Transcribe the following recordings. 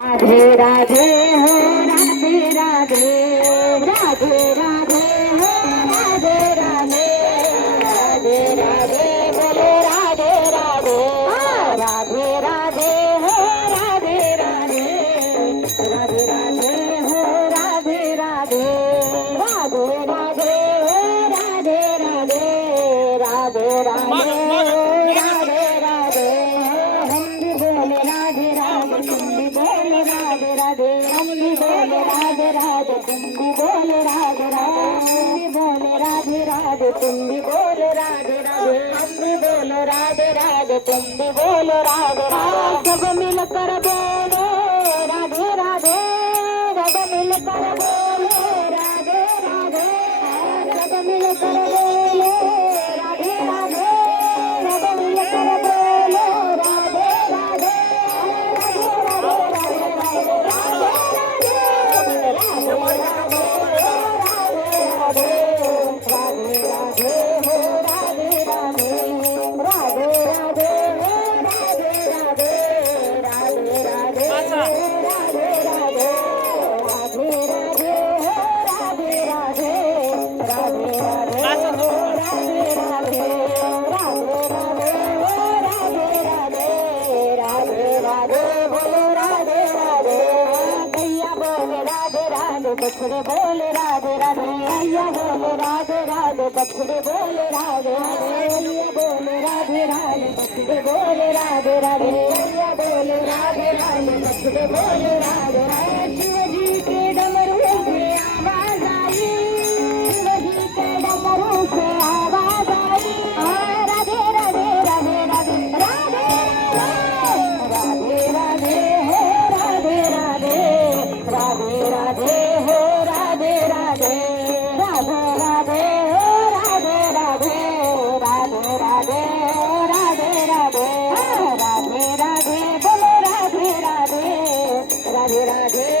राधे राधे हो राधे राधे राधे अम्बी बोले राधे राधे तुम भी बोले राधे राधे अम्बी बोले राधे राधे तुम भी बोले राधे राधे अम्बी बोलो राधे राधे तुम भी बोलो राधे राधे सब मिलकर बोलो राधे बछड़े बोले राधे राधे अय्या बोले राधे राधे बछड़े बोले राधे राधे बोले राधे राधे बछड़े बोले राधे राधे अय्या बोले राधे राधे बछड़े बोले राधे राधे। Yeah.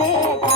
दे